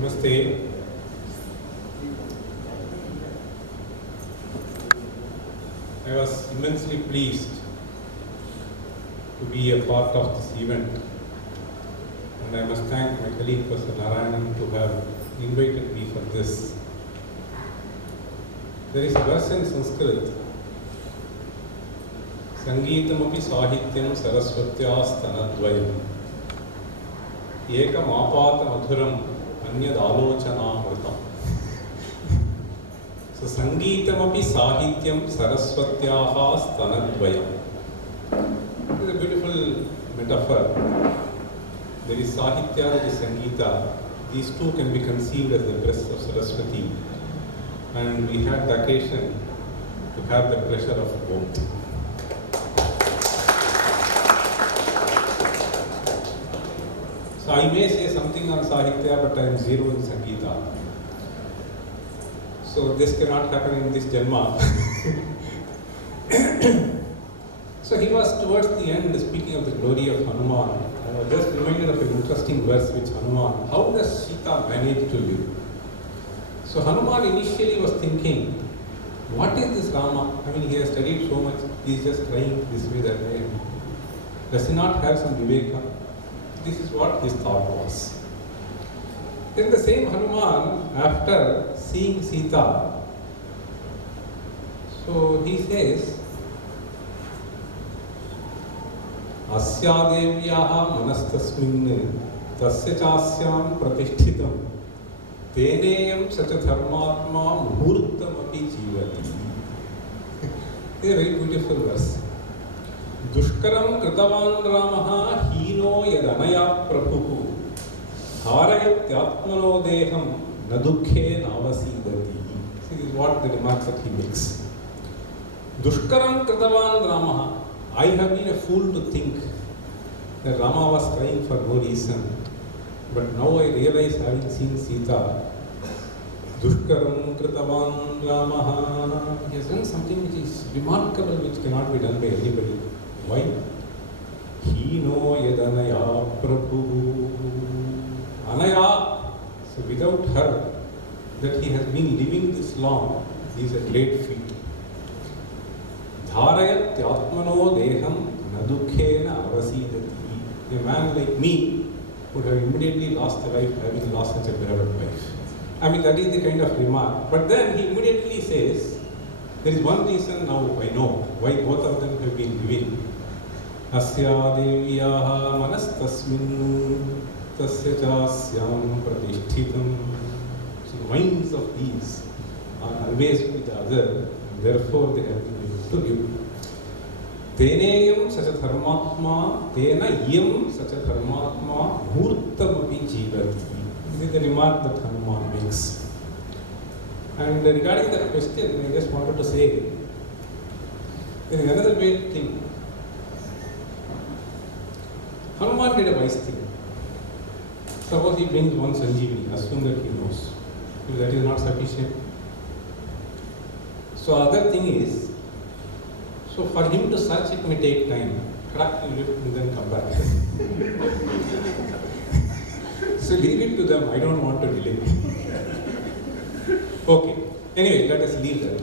Namaste. I was immensely pleased to be a part of this event, and I must thank my colleague Professor Narayanan to have invited me for this. There is a verse in Sanskrit, Sangeetamapi Sahityam Saraswatyas Tanadvayam Ekam Apata Madhuram Anyad Alochana. So Sangeetamapi Sahityam Saraswatyaha Stanadvayam. It is a beautiful metaphor. There is Sahitya, there is Sangeeta. These two can be conceived as the breasts of Saraswati. And we had the occasion to have the pleasure of both. So I may say something on Sahitya, but I am zero in Sangeeta. So this cannot happen in this Janma. So he was towards the end speaking of the glory of Hanuman. I was just reminded of an interesting verse which Hanuman, how does Sita manage to live? So Hanuman initially was thinking, what is this Rama? I mean, he has studied so much, he is just crying this way, that way. Does he not have some Viveka? This is what his thought was. Then the same Hanuman, after seeing Sita, so he says, Asya devyaha manastasmin tasya chasyam pratishthitam teneyam sacha dharmatma muhurtam api jivati. This is a very beautiful verse. Dushkaram kritavan ramaha hino yadanaya prabhu Dharayatyatmano deham nadukhe navasidati. This is what the remarks that he makes. Dushkaram kritavan ramaha. I have been a fool to think that Rama was crying for no reason. But now I realize, having seen Sita, Dushkaram kritavan ramaha. He has done something which is remarkable, which cannot be done by anybody. Why? Hino yadanaya prabhu. Anaya. So without her, that he has been living this long, he is a great feat. Dharayat yatmano deham nadukhena avasidati. A man like me would have immediately lost a life having lost such a beloved wife. I mean, that is the kind of remark. But then he immediately says, there is one reason now I know why both of them have been living. Asya devyaha manastasmin tasya chasyam pratishthitam. So the minds of these are always with the other, and therefore they have been able to give. Teneyam sacha dharmatma, tena yam sacha dharmatma, murtam api jivati. This is the remark that Hanuman makes. And regarding that question, I just wanted to say, there is another way to think. Hanuman did a wise thing. Suppose he brings one Sanjeevani, assume that he knows. If that is not sufficient. So other thing is, so for him to search it may take time. Crack, you lift and then come back. So leave it to them, I don't want to delay. Okay, anyway, let us leave that.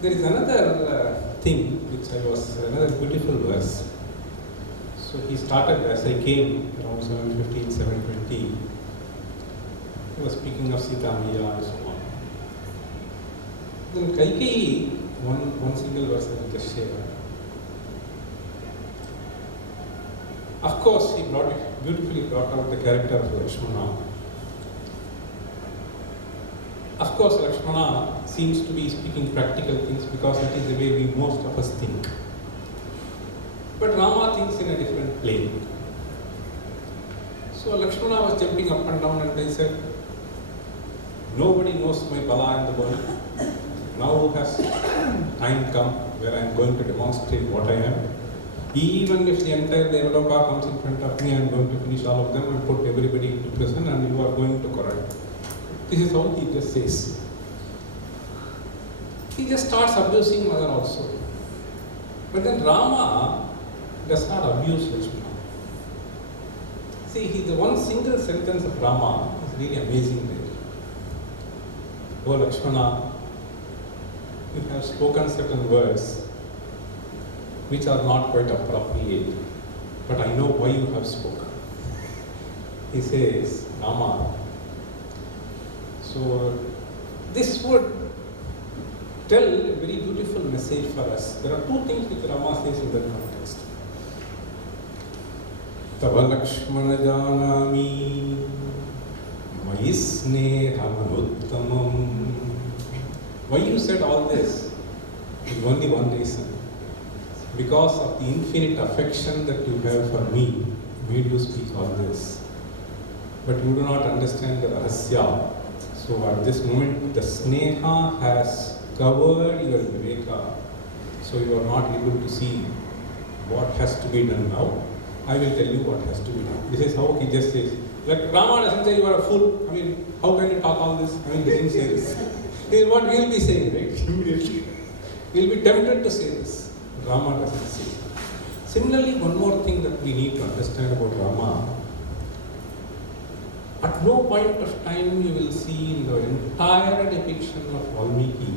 There is another thing which another beautiful verse. So he started, as I came around 7:15, 7:20, he was speaking of Sita Maya and so on. Then Kaikeyi, one single verse I will just share. Of course, he beautifully brought out the character of Lakshmana. Of course, Lakshmana seems to be speaking practical things because it is the way most of us think. But Rama thinks in a different plane. So Lakshmana was jumping up and down, and they said, nobody knows my Bala in the world. Now has time come where I am going to demonstrate what I am. Even if the entire Devaloka comes in front of me, I am going to finish all of them and put everybody into prison, and you are going to correct. This is how he just says. He just starts abusing mother also. But then Rama does not abuse Lakshmana. See, the one single sentence of Rama is really amazing there. Oh Lakshmana, you have spoken certain words which are not quite appropriate, but I know why you have spoken. He says, Rama, so this would tell a very beautiful message for us. There are two things which Rama says in that context. Tava Lakshmana janami mayi sneham. Why you said all this? Is only one reason. Because of the infinite affection that you have for me, made you speak all this. But you do not understand the rahasya. So at this moment, the sneha has covered your viveka. So you are not able to see what has to be done now. I will tell you what has to be done. This is how he just says. Like Rama doesn't say you are a fool. I mean, how can you talk all this? I mean, he doesn't say this. This is what we will be saying, right? Immediately. We will be tempted to say this. Rama doesn't say. Similarly, one more thing that we need to understand about Rama. At no point of time you will see in the entire depiction of Valmiki,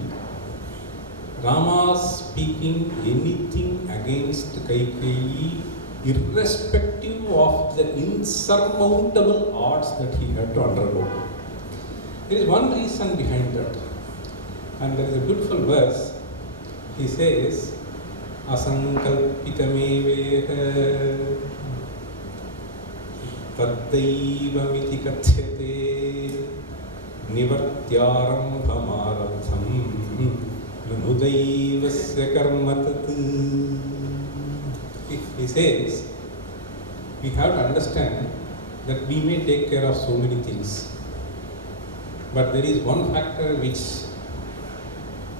Rama speaking anything against Kaikeyi, irrespective of the insurmountable odds that he had to undergo. There is one reason behind that. And there is a beautiful verse. He says, Asankalpitameveha Taddhaivamiti kathyate Nivartyarambhamarabdham Nanudaivasya karmatat. He says, we have to understand that we may take care of so many things. But there is one factor which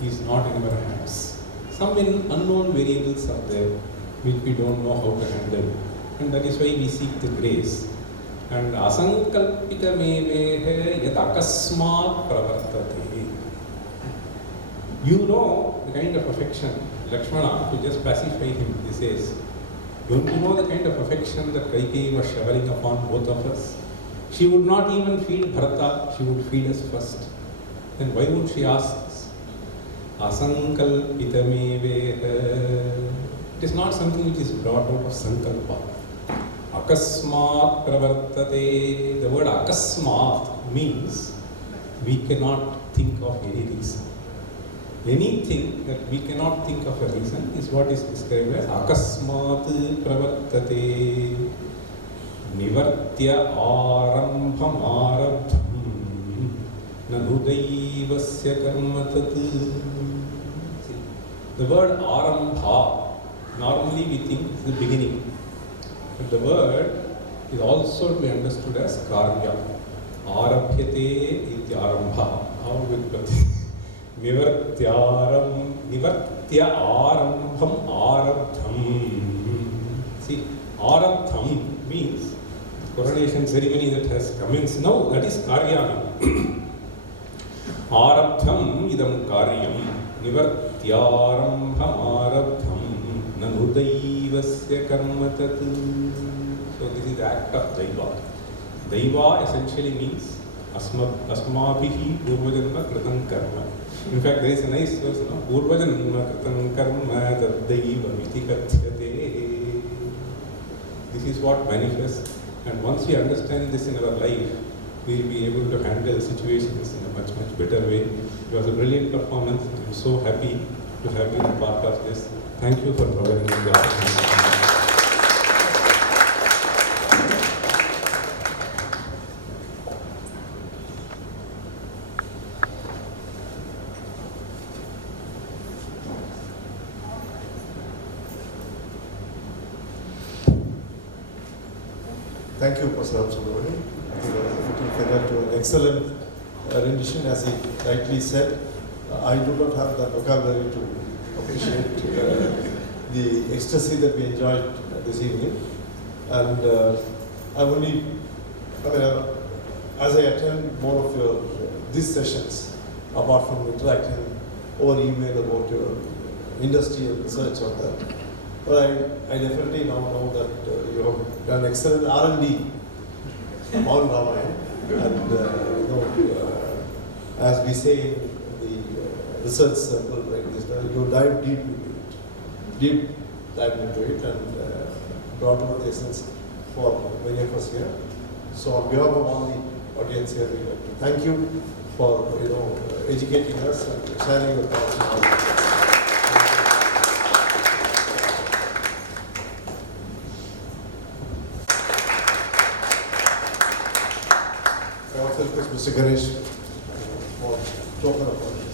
is not in our hands. Some unknown variables are there which we don't know how to handle. And that is why we seek the grace. And asankalpita mevehe yad akasmat pravartate. You know the kind of affection, Lakshmana, to just pacify him, he says, don't you know the kind of affection that Kaikeyi was showering upon both of us? She would not even feed Bharata, she would feed us first. Then why would she ask us? Asankalpitameveha. It is not something which is brought out of sankalpa. Akasmat pravartate. The word akasmat means we cannot think of any reason. Anything that we cannot think of a reason is what is described as akasmat pravartate. Nivartya arambham arabdham nanudaivasya karmatat. The word arambha, normally we think is the beginning. But the word is also to be understood as karya. Arabhyate iti arambha. How will it be? Nivartya arambham arabdham. See, arabdham means coronation ceremony that has commenced now, that is karyana. Arabdham idam karyam nivartyarambham arabdham nanudaivasya karmatat. So this is the act of Daiva. Daiva essentially means asmabhihi purvajanma kritam karma. In fact, there is a nice verse, no? Purvajanma kritam karma taddaiva miti kathyate. This is what manifests. And once we understand this in our life, we will be able to handle situations in a much, much better way. It was a brilliant performance. I'm so happy to have been a part of this. Thank you for providing me the opportunity. Thank you, Professor Ramasubramanian. I think to an excellent rendition, as he rightly said. I do not have the vocabulary to appreciate the ecstasy that we enjoyed this evening. And as I attend more of these sessions, apart from interacting over email about your industrial research on that, but I definitely now know that you have done excellent R&D on Ramayana. And as we say in the research circle like this, you dive deep into it, deep dive into it, and brought out the essence for many of us here. So on behalf of all the audience here, we like to thank you for educating us and sharing your thoughts. I also request Mr. Ganesh for token of